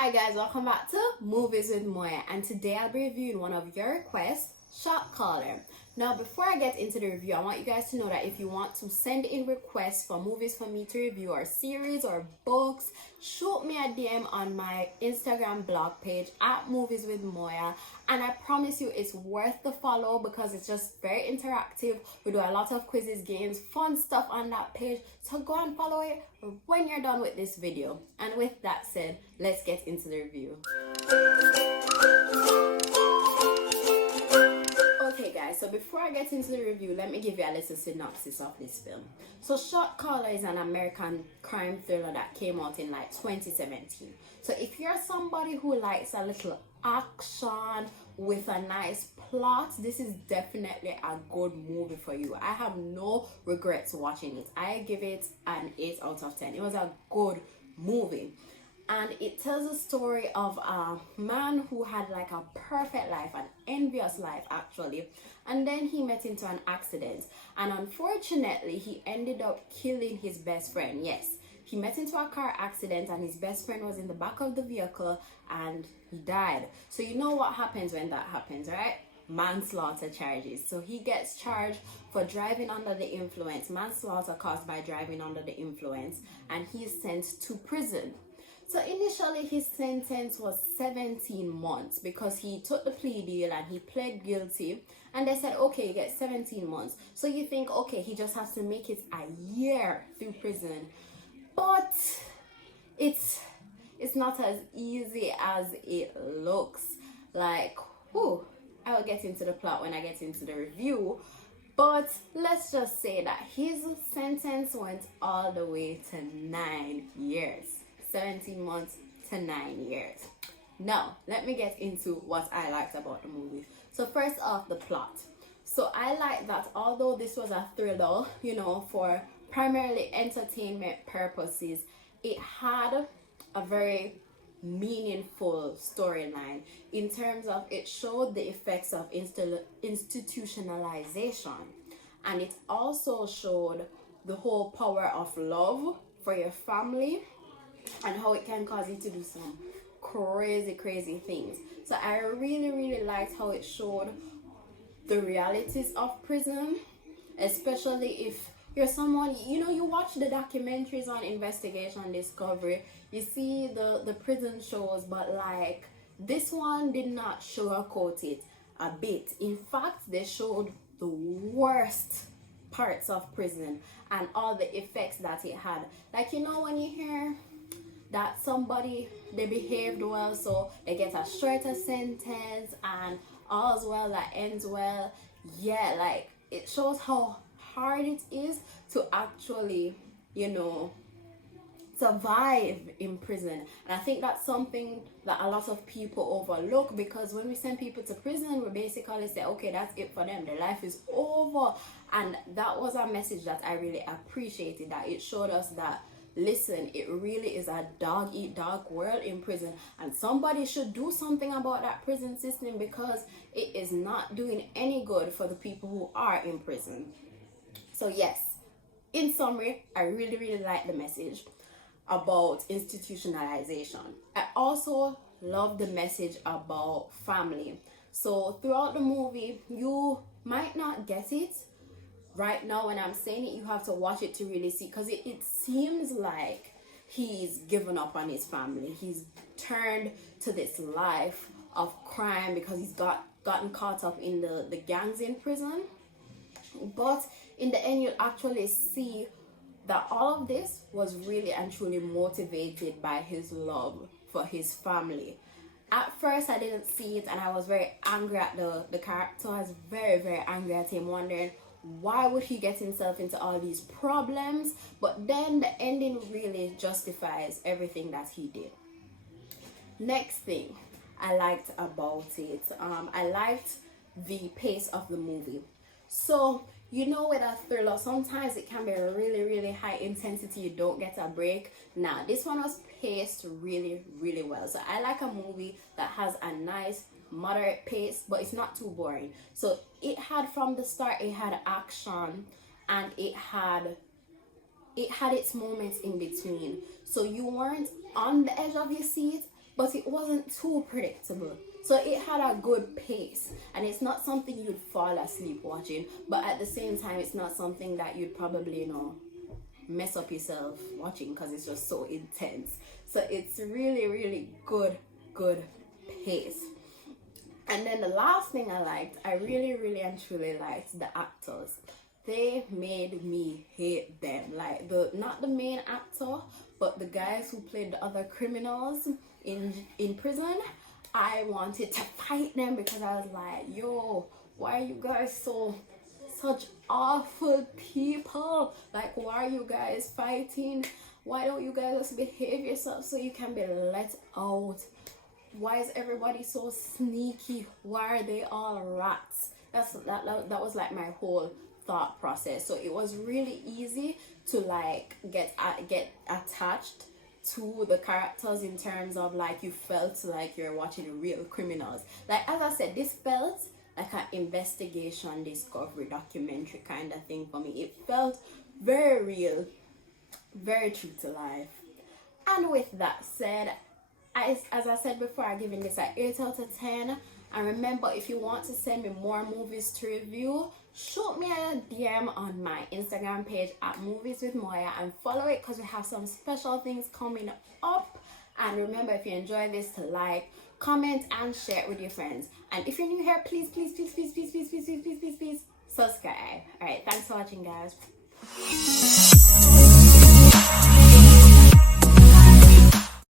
Hi guys, welcome back to Movies with Moya, and today I'll be reviewing one of your requests, Shot Caller. Now before I get into the review, I want you guys to know that if you want to send in requests for movies for me to review, or series or books, shoot me a DM on my Instagram blog page at Movies with Moya, and I promise you it's worth the follow because it's just very interactive. We do a lot of quizzes, games, fun stuff on that page, so go and follow it when you're done with this video. And with that said, let's get into the review. Okay guys, so before I get into the review, let me give you a little synopsis of this film. So Shot Caller is an American crime thriller that came out in like 2017. So if you're somebody who likes a little action with a nice plot, this is definitely a good movie for you. I have no regrets watching it. I give it an 8 out of 10. It was a good movie. And it tells a story of a man who had like a perfect life, an envious life actually, and then he met into an accident, and unfortunately he ended up killing his best friend. Yes, he met into a car accident and his best friend was in the back of the vehicle and he died. So you know what happens when that happens, right? Manslaughter charges. So he gets charged for driving under the influence, manslaughter caused by driving under the influence, and he is sent to prison. So initially his sentence was 17 months because he took the plea deal and he pled guilty, and they said, okay, you get 17 months. So you think, okay, he just has to make it a year through prison. But it's not as easy as it looks. Like, whew, I'll get into the plot when I get into the review. But let's just say that his sentence went all the way to 9 years. 17 months to 9 years. Now, let me get into what I liked about the movie. So first off, the plot. So I like that although this was a thriller, you know, for primarily entertainment purposes, it had a very meaningful storyline in terms of it showed the effects of institutionalization, and it also showed the whole power of love for your family and how it can cause you to do some crazy things. So I really liked how it showed the realities of prison, especially if you're someone, you know, you watch the documentaries on investigation discovery, you see the prison shows, but like this one did not sugarcoat it a bit. In fact, they showed the worst parts of prison and all the effects that it had. Like, you know, when you hear that somebody, they behaved well so they get a shorter sentence and all's well that ends well. Yeah, like it shows how hard it is to actually, you know, survive in prison. And I think that's something that a lot of people overlook, because when we send people to prison, we basically say, okay, that's it for them, their life is over. And that was a message that I really appreciated, that it showed us that, listen, it really is a dog-eat-dog world in prison, and somebody should do something about that prison system because it is not doing any good for the people who are in prison. So yes, in summary, I really like the message about institutionalization. I also love the message about family. So throughout the movie, you might not get it right now when I'm saying it. You have to watch it to really see, because it seems like he's given up on his family. He's turned to this life of crime because he's gotten caught up in the gangs in prison. But in the end, you'll actually see that all of this was really and truly motivated by his love for his family. At first I didn't see it and I was very angry at the character. I was very angry at him, wondering why would he get himself into all these problems. But then the ending really justifies everything that he did. Next thing I liked about it, I liked the pace of the movie. So you know, with a thriller, sometimes it can be really high intensity, you don't get a break. Now this one was paced really well. So I like a movie that has a nice moderate pace, but it's not too boring. So it had, from the start, it had action and it had its moments in between. So you weren't on the edge of your seat, but it wasn't too predictable. So it had a good pace, and it's not something you'd fall asleep watching, but at the same time, it's not something that you'd probably, mess up yourself watching, because it's just so intense. So it's really, really good pace. And then the last thing I really, really and truly liked the actors. They made me hate them. Like, not the main actor, but the guys who played the other criminals in prison. I wanted to fight them, because I was like, yo, why are you guys such awful people? Like, why are you guys fighting? Why don't you guys just behave yourself so you can be let out? Why is everybody so sneaky? Why are they all rats? That was like my whole thought process. So it was really easy to like get attached to the characters, in terms of like you felt like you're watching real criminals. Like, as I said, this felt like an investigation, discovery, documentary kind of thing for me. It felt very real, very true to life. And with that said, as I said before, I'm giving this an 8 out of 10. And remember, if you want to send me more movies to review, shoot me a DM on my Instagram page at Movies with Moya, and follow it, because we have some special things coming up. And remember, if you enjoy this, to like, comment, and share it with your friends. And if you're new here, please subscribe. Alright, thanks for watching, guys.